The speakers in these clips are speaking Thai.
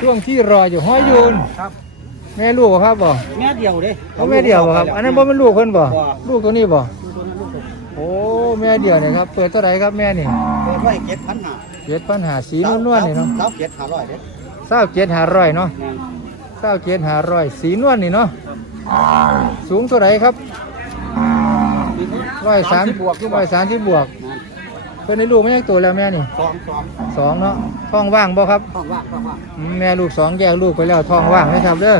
ช่วงที่รออยู่ห้อยยูนครับ แม่ลูกบ่ครับบ่แม่เดียวเด้เอาแม่เดียวบ่ครับ อันนั้นบ่เป็นลูกเพิ่นบ่บ่ลูกตัวนี้บ่ดูตัวนั้นลูกผมโอ้แม่เดียวเนี่ยครับ เปิดเท่าไหร่ครับแม่นี่เปิดไว้เก็บพันหา เจ็ดปัญหาสีนวลๆนี่เนาะเก้าเก็บหาร้อยเด้เศร้าเจ็ดหาร้อยเนาะแม่นเศร้าเจ็ดหาร้อยสีนวลนี่เนาะสูงเท่าไหร่ครับร้อยสามบวกอยู่บ่ร้อยสามสิบบวกแม่นเพิ่นได้ลูกไม่ยังตัวแล้วแม่นี่สองสองสองเนาะท้องว่างบ่ครับท้องว่างท้องว่างอืมแม่ลูกสองแยกลูกไปแล้วท้องว่างนะครับเด้อ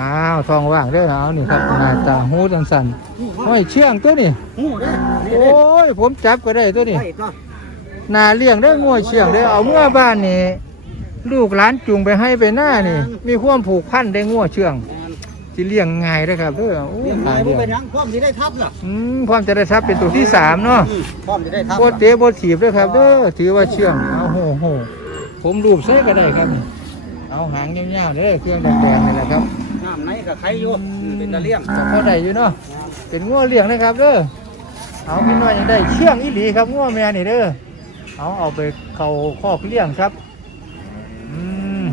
อ้าวท้องว่างเด้อเอานี่ครับหน้าตาหูจังสันห้อยเชื่องตัวนี่หูเด้นี่โอ้เด้ยผมจับก็ได้ตัวนี้ไอ้ตัว นาเลี้ยงได้งัวเชื่องได้เอาเมื่อบ้านนี่ลูกหลานจูงไปให้ไปหน้านี่ มีความผูกพันได้งัวเชื่องแม่นที่เลี้ยงง่ายเด้อครับเด้อโอ้เลี้ยงตาไม้ยบ่เลี้ยงเป็นหยังพร้อมสิได้ทับล่ะอืมความจะได้ทรัพย์เป็นตัวที่สามเนาะอืมพร้อมสิได้ทับโบเตะโบถีบเด้อครับเด้อถือว่าเชื่องเอาโหโหผมรูปใส่ก็ได้ครับนี่เอาหางยาวๆเด้อเครื่องแดงๆนี่แหละครับน้ำไหนก็ไข่อยู่อืมเป็นตะเลี่ยงก็พอได้อยู่เนาะเป็นงัวเลี้ยงนะครับเด้อเอาพี่น้อยยังได้เชื่องอีหลีครับงัวแม่นี่เด้อ เอาเอาไปเข้าคอกเลี้ยงครับ อืม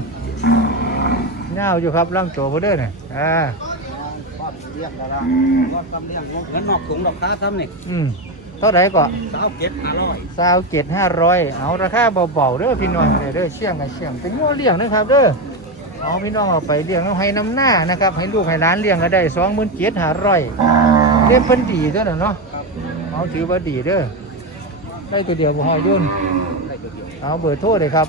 เงาวอยู่ครับลำตัวพอเด้อเนี่ยอ่าพร้อมสิเลี้ยงแล้วล่ะพร้อมซ้ำเลี้ยงเงินนอกถุงดอกค้าซ้ำนี่อืมเท่าไหร่ก็สาวเก็บหาร้อยสาวเจ็ดห้าร้อยเอาราคาเบาๆเด้อพี่น้องเด้อเชี่ยงกันเชี่ยงเป็นงัวเลี้ยงนะครับเด้อเอาพี่น้องเอาไปเลี้ยงเอาให้น้ำหน้านะครับ ให้ลูกให้หลานเลี้ยงก็ได้สองหมื่นเจ็ดห้าร้อยเลี้ยงเพิ่นดีเท่านั้นเนาะครับเอาถือว่าดีเด้อ ได้ตัวเดียวบ่หอยยุ่นได้ตัวเดียวเอาเบอร์โทรเลยครับ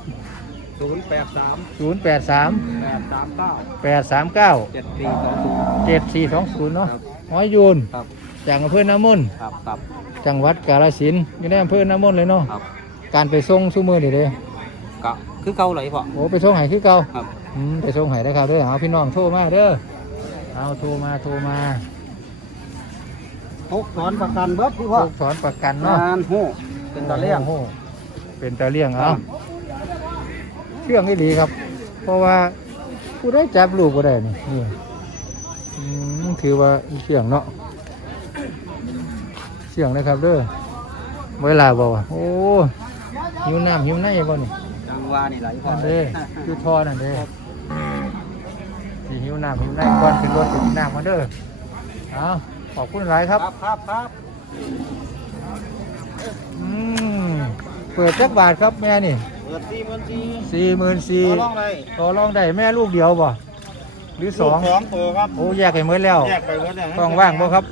ศูนย์แปดสามศูนย์แปดสามแปดสามเก้าแปดสามเก้าเจ็ดสี่สองศูนย์เจ็ดสี่สองศูนย์เนาะครับ หอยยูนครับจากอำเภอน้ำมนต์ครับครับจังหวัดกาฬสินธุ์อยู่ในอำเภอน้ำมนต์เลยเนาะครับการไปส่งสู้มือนี่เด้อก็คือเก่าไหลพอโอ้ไปส่งไห้คือเก่า ครับ อืมไปส่งไห้ได้อครับเด้อเอาพี่น้องโทรมาเด้อเอาโทรมาโทรมาพกถอนประกันเบิดพี่พพ่อวกสอนประกันเนาะ งานหู เป็นตะเลี่ยง โอ้โหเป็นตาเลี้ยงเอาเชื่องให้ดีครับ เพราะว่าผู้ได้จับลูกก็ได้นี่นี่อืมถือว่าเชื่องเนาะเชื่องนะครับเด้อเวลาบอกว่าโอ้หิวน้ำหิวในบ่นี่จังหวานี่ไหลพอนั่นเด้คือท่อนั่นเด้สิหิวน้ำหิวในก่อนขึ้นรถไปกินน้ำมาเด้อเอาขอบคุณหลายครับครับครับครับอืม เปิดจักบาทครับแม่นี่เปิดสี่หมื่นสี่สี่หมื่นสี่ต่อรองเลยต่อรองได้แม่ลูกเดียวบ่หรือสองสองตัวครับโอ้แยกให้หมดแล้วแยกไปเบิดเนี่ยต้องว่างบ่ครับ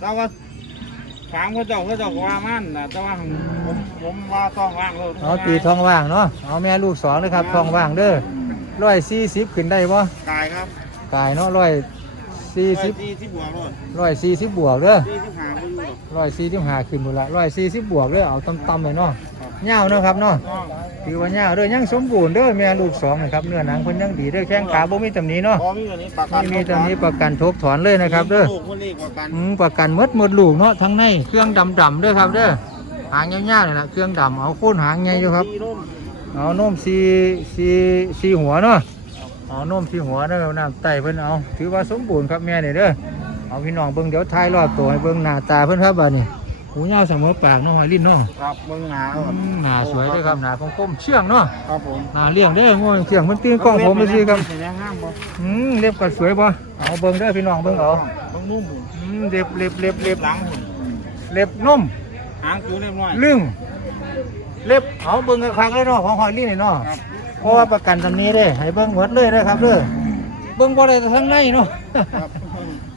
แต่ว่าถามเขาเจ้าเขาเจ้าก็ว่ามันนะแต่ว่าผมผมว่าต้องว่างเลยเอาตีท้องว่างเนาะเอาแม่ลูกสองนะครับท้องว่างเด้อร้อยสี่สิบขึ้นได้บ่กายครับกายเนาะร้อย สี่สิบที่ที่บัวรถร้อยสี่สิบบวกเด้อที่ที่หาไม่อยู่หรอกร้อยสี่สิบห้าขึ้นหมดละร้อยสี่สิบบวกเด้อเอาต่ำๆเลยเนาะเงาวเนาะครับเนาะต้องถือว่าเงาวเด้อยังสมบูรณ์เด้อแม่ลูกสองนะครับเนื้อหนังคนยังดีเด้อแข้งขาบ่มีตำหนิเนาะพอมีตัวนี้ประกัไม่นมีตำหนิประกันทกถอนเลยนะครับเด้อ ลูกคนนี้ประกันอืมประกันหมดหมดลูกเนาะทั้งในเครื่องดำดำๆด้วยครับเด้อหางยาวๆนี่แหละเครื่องดำเอาโค่นหางไงอยู่ครับ มีร่มเอาโน้มสีสีสีหัวเนาะ เอาโน้มสีหัวเด้อน้ำไตเพิ่นเอา ถือว่าสมบูรณ์ครับแม่นี่เด้อเอาพี่น้องเบิ่งเดี๋ยวท้ายรอบตัวให้เบิ่งหน้าตาเพิ่นครับบัดนี้หูยาวเสมอปากเนาะหอยลิ้นเนาะครับเมืองหนาอืมหน้าสวยเด้อครับหน้าคมๆเชื่องเนาะครับผมหน้าเลี้ยงเด้อง่วงเชื่องมันตื่นกล้องผมไปสิครับเป็นยังห้ามบ่อืมเล็บก็สวยบ่เอาเบิ่งเด้อพี่น้องเบิ่งเอาต้องนุ่มหุ่นอืมเล็บเล็บเล็บเล็บหลังหุ่นเล็บนุ่มหางจูเรียบร้อยลึงเล็บเอาเบิ้งกระคักเลยเนาะของหอยลี่นี่เนาะครับ เพราะว่าประกันตำนี้เด้ให้เบิ้งหมดเลยนะครับเด้อเบิ้งบ่ได้แต่ทั้งในเนาะครับ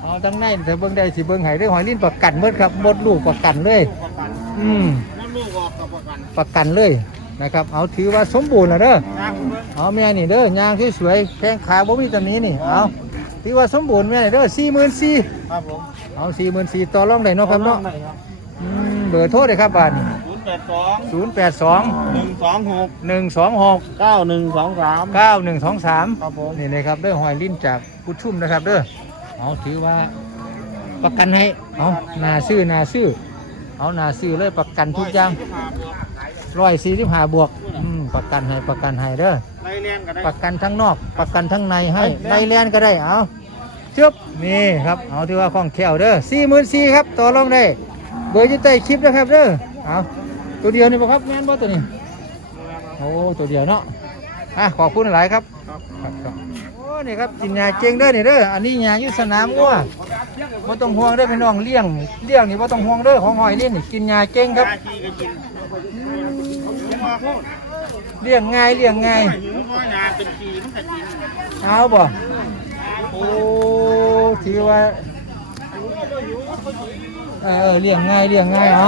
เอาทั้งในแต่เบิ้งได้สิเบิ้งให้ได้อหอยลิ้นประกันหมดครับหมดลูกประกันเลยประกันอืมน้ำลูกออกกับประกันประกันเลยนะครับ เอาถือว่าสมบูรณ์แล้วเด้อหางเบิ่งเอาแม่นี่เด้อยางสวยๆแข้งขาบ่มีตำนี้นี่เอาถือว่าสมบูรณ์แม่นี่เด้อ44,000ครับผมเอา44,000ต่อรองได้เนาะครับเนาะได้ครับอืมเบอร์โทรเลยครับบาดนี้ศูนย์ แปดสอง082 หนึ่งสองหก126 เก้าหนึ่งสองสามเก้าหนึ่งสองสามครับผม นี่นะครับเด้อหอยลิ้นจากกุดชุ่มนะครับเด้อเอาถือว่าประกันให้เอานาซื้อนาซื้อเอานาซื้อเลยประกันทุกอย่างร้อยสี่สิบห้าบวกอืมประกันให้ประกันให้เด้อไรเลียนก็ได้ ประกันทั้งนอกประกันทั้งในให้ไล่แลนก็ได้เอาจบนี่ครับเอาถือว่าของแขวเด้อสี่หมื่นสี่ครับต่อรองได้เบอร์อยู่ใต้คลิปนะครับเด้อเอา ตัวเดียวนี่บ่ครับแม่นบ่ตัวนี้โอ้ตัวเดียวเนาะอะขอบคุณหลายครับครับครับครับโอ้นี่ครับกินยาเจงเด้อนี่เด้ออันนี้ยาอยู่สนามวัวบ่ต้องห่วงเด้อพี่น้องเลี้ยงเลี้ยงนี่บ่ต้องห่วงเด้อของหอยนี่นี่กินยาเจงครับยาขี้ก็กินผมว่าพวกเลี้ยงง่ายเลี้ยงง่ายหิวน้อยยาเป็นขี้มันก็กินเอาบ่โอ้ถือว่า เออเลี้ยงง่ายเลี้ยงง่ายเอา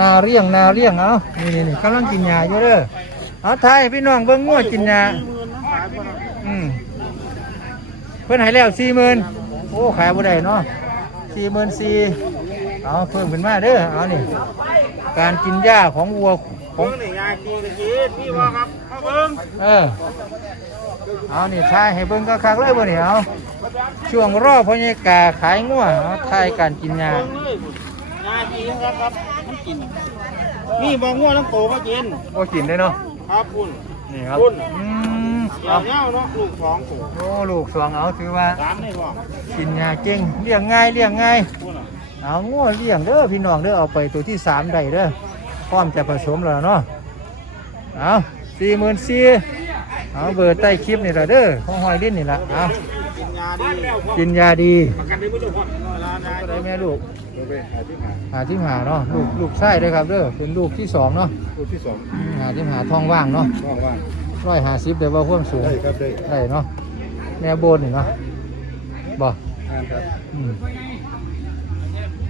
นาเลี้ยงนาเลี้ยงเอานี่นี่นี่กำลังกินยาอยู่เด้อเอาทายพี่น้องเบิ่งงัวกินยาหญ้ายบ่ได้อืมเพิ่นให้แล้วสี่หมื่นโอ้ขายบ่ได้เนาะสี่หมื่นสี่เอาเพิ่มขึ้นมาเด้อเอานี่การกินหญ้าของวัวของนี่ยาขี้ก็กินนี่ว่าครับมาเบิ่งเออเอานี่ทายให้เบิ่งก็คักเลยบ่นี่เอา ช่วงรอพญากาขายงัวเอาทายการกินหญ้าเบิ่งเลยยาขี้ครับครับมันกินนี่บางง่วทั้งโตมากินบ่กินได้เนาะครับคุณนี่ครับคุณอืมเกี่ยเอาวเงาเนาะลูกสองโตโอ้ลูกสองเอาถือว่าสามได้บ่กินหญ้าเก่งเลี้ยงง่ายเลี้ยงง่ายคุณอะเอางัวเลี้ยงเด้อพี่น้องเด้อเอาไปตัวที่สามได้เด้อพร้อมจะผสมแล้วเนาะเอาสี่หมื่นสี่เอาเบอร์ใต้คลิปนี่ละเด้อของหอยลิ้นนี่ละเอา กินยาดีกินยาดีประกันได้ไม่ต้องผ่อนเวลายาก็ได้แม่ลูกเดี๋ยวไปหาที่หาหาที่หาเนาะลูกลูกไส้ด้วยครับเด้อเป็นลูกที่สองเนาะลูกที่สองอืมหาที่หาท้องว่างเนาะว่างว่างร้อยหาสิบเดี๋ยวว่าความสูงได้ครับได้ได้เนาะแม่โบนนี่เนาะบ่งานครับ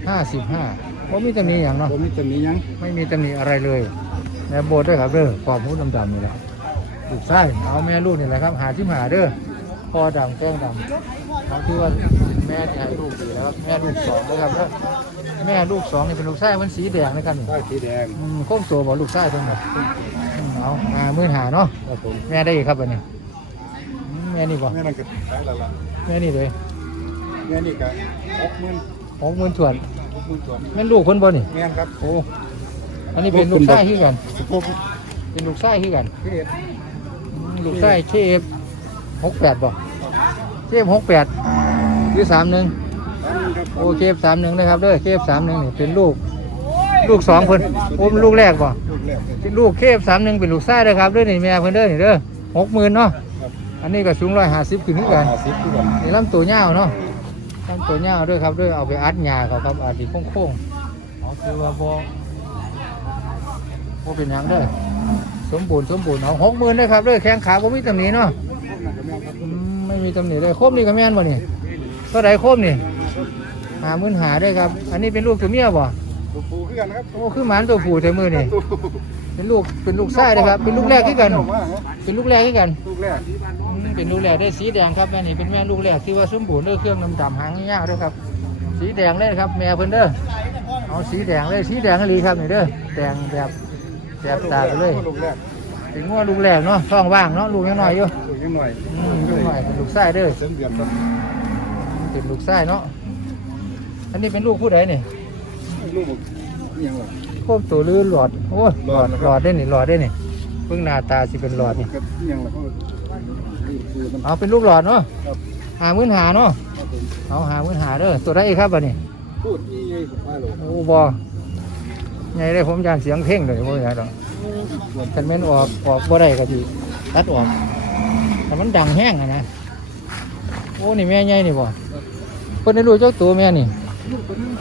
ห้าสิบห้าผมมีตำหนิอย่างเนาะผมมีจะมียังไม่มีตำหนิอะไรเลยแม่โบนด้วยครับเด้อขอบหูดำๆนี่แหละลูกไส้เอาแม่ลูกนี่แหละครับ หาที่หาเด้อค อดำแก้งดำเขาที่ว่าแม่ที่ให้ลูกดีแล้วครับแม่ลูกสองนะครับเด้อแม่ลูกสองนี่เป็นลูกไส้มันสีแดงนะครับนี่ได้สีแดงอืมโค้งตัวบ่ลูกไส้เพิ่นน่ะอืมเอาหามื่นหาเนาะครับผมแม่ได้อีกครับอันนี้อืมแม่นี่บ่แม่นั่นก็ได้แล้วล่ะแม่นี่เลยแม่นี่ก็หกหมื่นหกหมื่นส่วนหกหมื่นส่วนแม่นลูกเพิ่นบ่นี่แม่นครับโอ้อันนี้เป็นลูกไส้คือกันพวกเป็นลูกไส้คือกันที่อืมลูกไส้เคฟหกแปดบ่ เคฟหกแปดหรือสามหนึ่งครับโอเคฟสามหนึ่งนะครับเด้อเคฟสามหนึ่งนี่เป็นลูก ลูกสองเพิ่นโอ้เป็นลูกแรกบ่ลูกแรกเลยเป็นลูกเคฟสามหนึ่งเป็นลูกไส้เด้อครับเด้อนี่แม่เพิ่นเด้อนี่เด้อหกหมื่นเนาะครับอันนี้ก็สูงร้อยห้าสิบขึ้นคือกันห้าสิบทุกวันนี่ลำตัวยาวเนาะลำตัวยาวด้วยครับด้วยเอาไปอัดหญ้าเขาครับอาจจะโค้งๆเอาคือว่าบ่บ่เป็นหยังเด้อสมบูรณ์สมบูรณ์เอาหกหมื่นด้วยครับด้วยแข้งขาบ่มีตำหนิเนาะพวกนั้นก็แม่นครับอืม ไม่มีตำหนิเลยโคมนี่ก็แม่นบ่นี่เท่าไรโคมนี่หาหมื่นหาด้วยครับ อันนี้เป็นลูกตัวเมียบ่ตัวปูขึ้นกันครับโอ้คือหมานตัวผู้แต่มือนี่ตัวเป็นลูกเป็นลูกชายนะครับ เป็นลูกแรกคือกันเจ้าว่าฮะเป็นลูกแรกคือกันลูกแรกอืมเป็นลูกแรกได้สีแดงครับแม่นี่เป็นแม่ลูกแรกที่ว่าสมบูรณ์ด้วยเครื่องดำๆหางยาวด้วยครับ สีแดงเลยครับ แม่เพิ่นเด้อเอาสีแดงเลยสีแดงอีหลีครับนี่เด้อแดงแบบแบบตาไปเลยลูกแรก เป็นงัวลูกแรกเนาะท้องว่างเนาะลูกยังน้อยอยู่ลูกยังหน่อยอืมลูกน้อยเป็นลูกไส้เด้อเส้นเดือนครับเป็นลูกไส้เนาะอันนี้เป็นลูกผู้ใดนี่ลูกยังหรอโคมตัวลือหลอดโอ้ยหลอดหลอดนะครับหลอดได้นี่หลอดได้นี่เพิ่งหน้าตาสิเป็นหลอดนี่ก็ยังหรอนี่คือมันเอาเป็นลูกหลอดเนาะครับหามื่นหาเนาะครับผมเอาหามื่นหาเด้อตัวได้อีกครับบัดนี้พูดที่ผมว่าหรอโอ้บอไงได้ผมยานเสียงเพ่งเลยบ่อยากดอก กันแม่นออกออกบ่ได้ก็สิตัดออกแต่มันดังแห้งอะนะโอ้นี่แม่ใหญ่นี่บ่เพิ่นได้ลูกเจ้าตัวแม่นี่ลูกคนนึง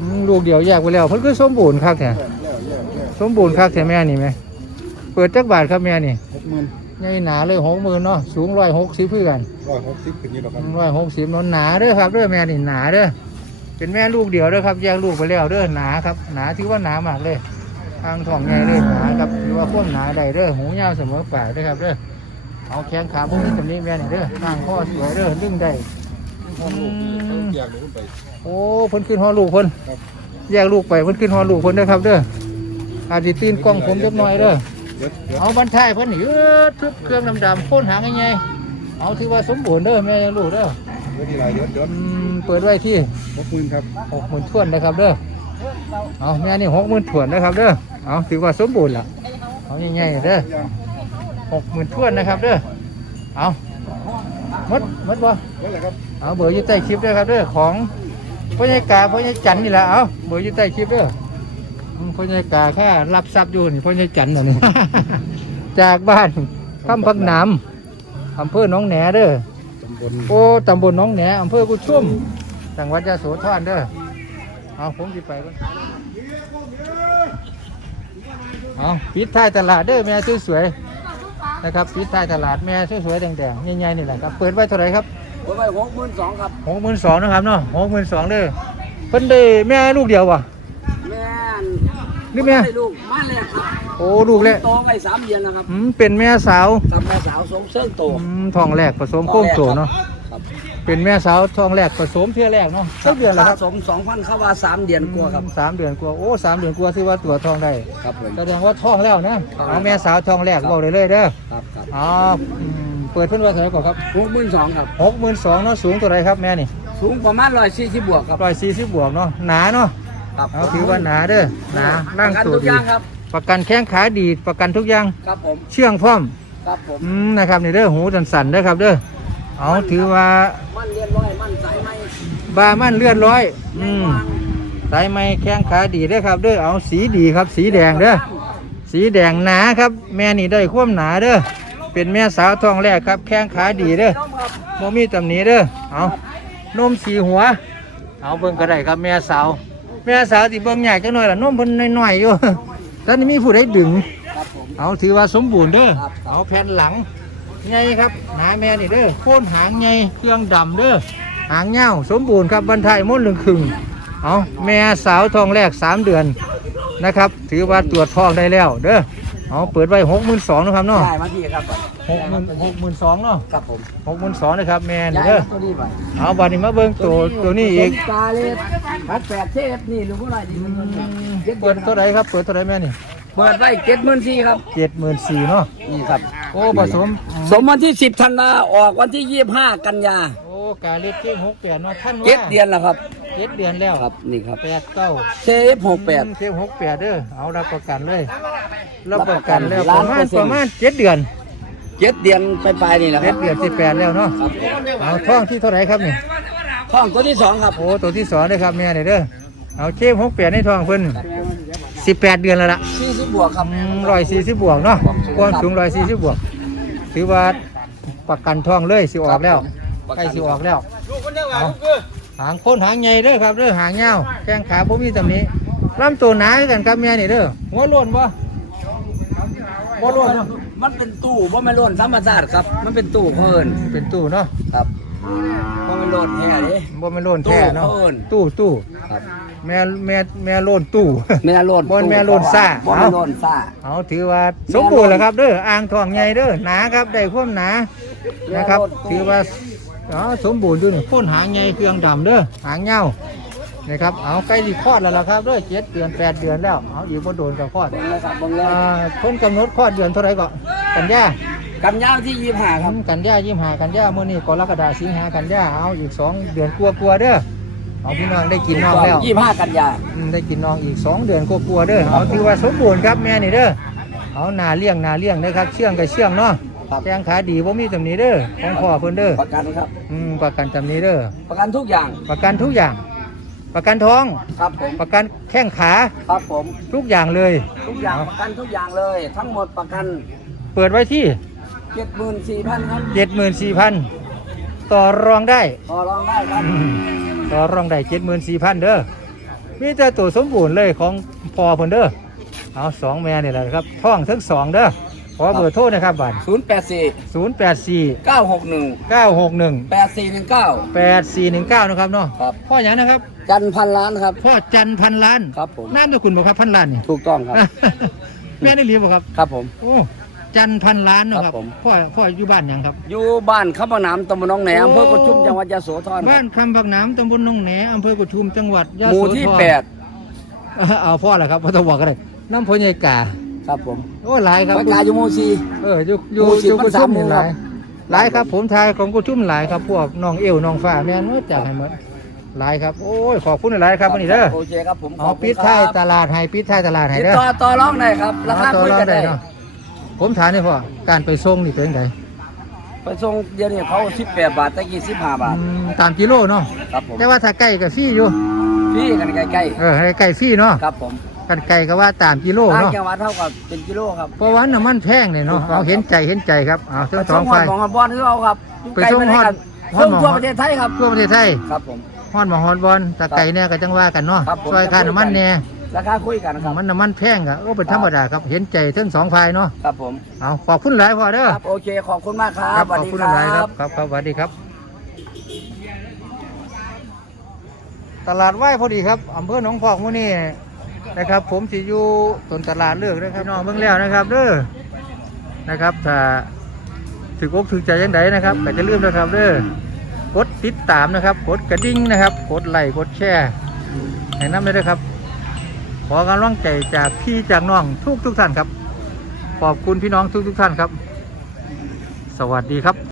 อืมลูกเดียวแยกไปแล้วเพิ่นคือสมบูรณ์คักแท้แย่แย่แย่แย่สมบูรณ์คักแท้แม่นี่แม่เปิดจักบาทครับแม่นี่หกหมื่นใหญ่หนาเลย60,000เนาะสูง160คือกันร้อยหกสิบขึ้นอยู่หรอครับ160เนาะหนาเด้อครับเด้อแม่นี่หนาเด้อเป็นแม่ลูกเดียวเด้อครับแยกลูกไปแล้วเด้อหนาครับหนาถือว่าหนามากเลย ทางท้องใหญ่เลยหนาครับหรือว่าพวกหนาใดเด้อหูยาวเสมอปากเด้อครับเด้อเอาแข้งขาพวกนี้ตรงนี้แม่นี่เด้อนั่งข้อสวยเด้อลึงได้พ่อลูกเขาแยกลูกไปโอ้เพิ่นขึ้นฮอลูกเพิ่นครับแยกลูกไปเพิ่นขึ้นฮอลูกเพิ่นเด้อครับเด้ออาจสิตีนกล้องผมเล็กน้อยเด้อเดี๋ยวเดี๋ยวเอาบรรทายเพิ่นนี่เออทุบเครื่องดำๆโค่นหางใหญ่ๆเอาถือว่าสมบูรณ์เด้อแม่ลูกเด้อเดี๋ยวที่ไรเดี๋ยวเดี๋ยวอืมเปิดไว้ที่หกหมื่นครับหกหมื่นทวนนะครับเด้อ เอาแม่นี่หกหมื่นทวนนะครับเด้อเอาถือว่าสมบูรณ์ละเอาใหญ่ๆเด้อหกหมื่นท้วนนะครับเด้อเอามดมดบ่เอาเบอร์อยู่ใต้คลิปด้วยครับเด้อของพ่อใหญ่กาพ่อใหญ่จันนี่แหละเอาเบอร์อยู่ใต้คลิปเด้ออืมพ่อใหญ่กาแค่รับทรัพย์อยู่นี่พ่อใหญ่จันเหรอนี่จากบ้านคำพักน้ำอำเภอหนองแหนเด้อตำบลโอ้ตำบลหนองแหนอำเภอกุชุ่มจังหวัดยะโสธรเด้อเอาผมสิไปก่อน เอาปิดท้ายตลาดเด้อแม่สวยๆนะครับปิดท้ายตลาดแม่สวยๆแดงๆใหญ่ๆนี่แหละครับเปิดไว้เท่าไหร่ครับโอ้ยหกหมื่นสองครับหกหมื่นสองนะครับเนาะหกหมื่นสองเด้อเพิ่นได้แม่ลูกเดียววะแม่นหรือแม่ได้ลูกมาแล้วครับโอ้ลูกแรกโตไปสามเดือนนะครับอืมเป็นแม่สาวกับแม่สาวสมเส้นโตอืมท้องแรกผสมโค้งโตเนาะครับ เป็นแม่สาวท้องแรกผสมเทื่อแรกเนาะสักเดือนละครับสมสองพันเข้าว่าสามเดือนกว่าครับ สามเดือนกว่าโอ้สามเดือนกว่าที่ว่าตัวท้องได้ครับผม แสดงว่าท้องแล้วนะเอาแม่สาวท้องแรกบอกเลยเลยเด้อครับครับอ๋ออืมเปิดเพิ่นว่าเท่าไหร่ก่อนครับหกหมื่นสองครับ หกหมื่นสองเนาะสูงตัวไหนครับแม่นี่สูงประมาณร้อยสี่สิบบวกครับร้อยสี่สิบบวกเนาะหนาเนาะครับเอาถือว่าหนาเด้อหนาร่างประกันตัวทุกดีอย่างครับ ประกันแข้งขาดีประกันทุกอย่างครับผม เชื่องพร้อม ครับผม อืมนะครับนี่เด้อหูสั่นๆเด้อครับเด้อเอาถือว่า บามันเลื่อดร้อย อืมสายไม้แข้งขาดีเด้อครับเด้อเอาสีดีครับ สีแดงเด้อสีแดงหนาครับ แม่นี่ได้ความหนาเด้อเป็นแม่สาวทองแรกครับ แข้งขาดีเด้อบ่มีตำหนิเด้อเอานมสีหัว เอาเบิ่งก็ได้ครับแม่สาว แม่สาวที่เบิ่งยากจังหน่อยล่ะนมเพิ่นน้อยๆอยู่ตอนนี้มีผู้ใดดึงเอาถือว่าสมบูรณ์เด้อเอาแผ่นหลังไงครับหนาแม่นี่เด้อโค่นหางไงเครื่องดำเด้อ หางเงาสมบูรณ์ครับบรรทายม้วนลึงครึ่งเอาแม่สาวทองแรกสามเดือนนะครับ ถือว่าตรวจทองได้แล้ว เด้อเอาเปิดไว้หกหมื่นสองนะครับเนาะย้ายมาที่ครับหกหมื่นหกหมื่นสองเนาะครับผมหกหมื่นสองนะครับแม่นี่ย้ายเด้อมาตัวนี้ไปเอาบัดนี้มาเบิ่งตัวตัวนี้อีกตาเลสพัดแปดเทปนี่รู้ว่าอะไรดีมันเจ็ดเปิดเท่าไหรครับเปิดเท่าไหรแม่นี่เปิดไว้เจ็ดหมื่นสี่ครับเจ็ดหมื่นสี่เนาะนี่ครับโอ้ผสม สมวันที่สิบธันวาออกวันที่ยี่ห้ากันยาโอ้ กาเล็ดเก้งหกแปดเนาะท่านว่าเจ็ดเดือนแล้วครับเจ็ดเดือนแล้วครับนี่ครับแปดเก้าเซฟหกแปดเก้งหกแปดเด้อเอารับประกันเลยรับประกันแล้วล้าปนระมาเปอณร์เซ็นต์ประมาณเจ็ดเดือนเจ็ดเดือนไปปลายๆนี่แหละคเจ็รัดบเดือนสิบแปดแล้วเนาะครับเอาท้องที่เท่าไหรครับนี่ห้องตัวที่สองครับโอ้ตัวที่สองเลยครับแม่นี่เด้อเอาเก้งหกแปดในท้องเพิ่นสิบแปดเดือนแล้วล่ะ สี่สิบบวกครับร้อยสี่สิบบวกเนาะความสูงร้อยสี่สิบบวก ถือว่าประกันท้องเลยสิออกแล้ว ใกล้สิออกแล้วเอาหางค้นหางใหญ่เด้อครับเด้อหางยาวแข้งขาบ่มีตำหนี้ลำตัวหนาคือกันครับแม่นี่เด้อหัวโล้นบ่บ่โล้นเนาะมันเป็นตู้เพราะไม่ล้นธรรมชาติครับ มันเป็นตู้เพิ่นเป็นตู้เนาะครับเพราะไม่ล้นแท้เลย บ่แม่นโล้นแท้เนาะตู้เพิ่น ตู้ตู้ครับแม่แม่แม่โล้นตู้แม่ล้นบ่แม่ล้นซ่า บ่แม่ล้นซ่า เอาถือว่าสมบูรณ์แล้วครับเด้ออ่างทองใหญ่เด้อหนาครับได้ความหนานะครับ ถือว่า อ๋อสมบูรณ์อยู่นี่พ่นหางใหญ่เครื่องดำเด้อหางเงานะครับเอาใกล้สิคลอดแล้วล่ะครับเด้อเจ็ดเดือนแปดเดือนแล้วเอาอีกบ่โดนก็คลอดเบิ่งเลยครับเบิ่งเลอ่ายเพิ่นกำหนดคลอดเดือนเท่าไหร่ก็กันยากันยาวที่ยี่ห้าครับกันยายี่ห้ากันยามื้อนี้กรกฎาสิงหากันยาเอาอีกสองเดือนกลัวๆเด้อเอาพี่น้องได้กินน้องแล้วยี่ห้ากันยาอืมได้กินน้องอีกสองเดือนกลัวๆเด้อเอาถือว่าสมบูรณ์ครับแม่นี่เด้อเอานาเลี้ยงนาเลี้ยงนะครับเชื่องกับเชื่องเนาะ ครับแข้งขาดีบ่มีตำหนิเด้อของพ่อเพิ่นเด้อประกันครับ อืมประกันตำหนิเด้อประกันทุกอย่างประกันทุกอย่าง ประกันท้อง ครับผมประกันแข้งขาครับผมทุกอย่างเลย ทุกอย่างประกันทุกอย่างเลย ทั้งหมดประกันเปิดไว้ที่เจ็ดหมื่นสี่พันครับ74,000ต่อรองได้ ต่อรองได้ครับอืมต่อรองได้74,000เด้อ มีแต่ตัวสมบูรณ์เลยของพ่อเพิ่นเด้อ เอาสองแม่นี่แหละครับ ท้องทั้งสองเด้อ ขอเบอร์โทรนะครับบัตรศูนย์แปดสี่084เก้าหกหนึ่ง961แปดสี่หนึ่งเก้า8419นะครับเนาะครับ พ่ออย่างนะครับ จันพันล้านครับ พ่อจันพันล้านครับผม น้ำตะคุณบอกครับพันล้านนี่ถูกต้องครับ แม่ได้เรียนบ่ครับ ครับผม โอ้จันพันล้านเนาะคครัรับบผม พ่อพ่ออยู่บ้านหยังครับ อยู่บ้านข้าวหนามตำบลหนองแหนอำเภอกุชุมจังหวัดยะโสธรครับบ้านคำพักน้ำตำบลหนองแหนอำเภอกุทุมจังหวัดยะหโสธรมู่ที่แปดเอาพ่อแหละครับพ่อต้องบอกกันเลยน้ำพญายกา ครับผมโอ้หลายครับ ปากกาอยู่หมู่สี่เอออยู่อยู่หมู่สิบอยู่กุมันสาทุมมหมู่นี่หครัลาบยหลายครับ ผมทายของกุทุมหลายครับ พวกน้องเอวน้องฟ้าแม่นหมดจากให้หมดหลายครับ โอ้ยขอบคุณหลายครับวันนี้เด้อโอเคครับผมเอาขบคุณปิดท้ายครับตลาดให้ปิดท้ายตลาดให้ติดเด้อต่อต่อรองได้ครับราคาต่อคุยรองกันได้เนาะผมถามนี่พ่อการไปส่งนี่เป็นไงไปส่งเดี๋ยวนี้เขา18บาทตะกี้15บาทอืมตามกิโลเนาะครับผมแต่ว่าถ้าใกล้กับฟรีอยู่ พี่กันใกล้เออให้ใกล้ฟรีเนาะๆครับผม กันไกลก็ว่าตามกิโลทางเนาะจังหวัดเท่ากับเป็นกิโลครับเพราะว่าน้ำมันแพงเนี่ยเนาะเอาเห็นใจเห็นใจครับเอาทั้งสองไปฝ่ายส่งฮอดของฮอดบอลคือเอาครับอยู่ไปไกลส่งไม่ได้ฮอดกันฮอดส่งหมอทั่วประเทศไทยครับทั่วประเทศไทยครับผม ฮอดหมอฮอดบอลถ้าไก่เนี่ยก็จังว่ากันเนาะครับผม ซอยค่าน้ำมันเนี่ยราคาคุยกันครับมันน้ำมันแพงก็โอ้เป็นธรรมดาครับเห็นใจทั้งสองฝ่ายเนาะครับผมเอาขอบคุณหลายพ่อเด้อ ครับโอเคขอบคุณมากครัครับบสวัสขอบดีคุณคหลายครัรับบ ครับครับสวัสดีครับ ตลาดไหว้พอดีครับอำเภอหนองพอกมื้อนี้ นะครับ ผมสิอยู่ต้นตลาดเลือกนะครับพี่น้องเบิ่งแล้วนะครับเด้อนะครับถ้าถึกอกถึกใจยังไงนะครับก็จะลืมนะครับเด้อกดติดตามนะครับกดกระดิ่งนะครับกดไลค์กดแชร์ให้น้ำเลยนะครับ ขอกำลังใจจากพี่จากน้องทุกทุกท่านครับ ขอบคุณพี่น้องทุกทุกท่านครับ สวัสดีครับ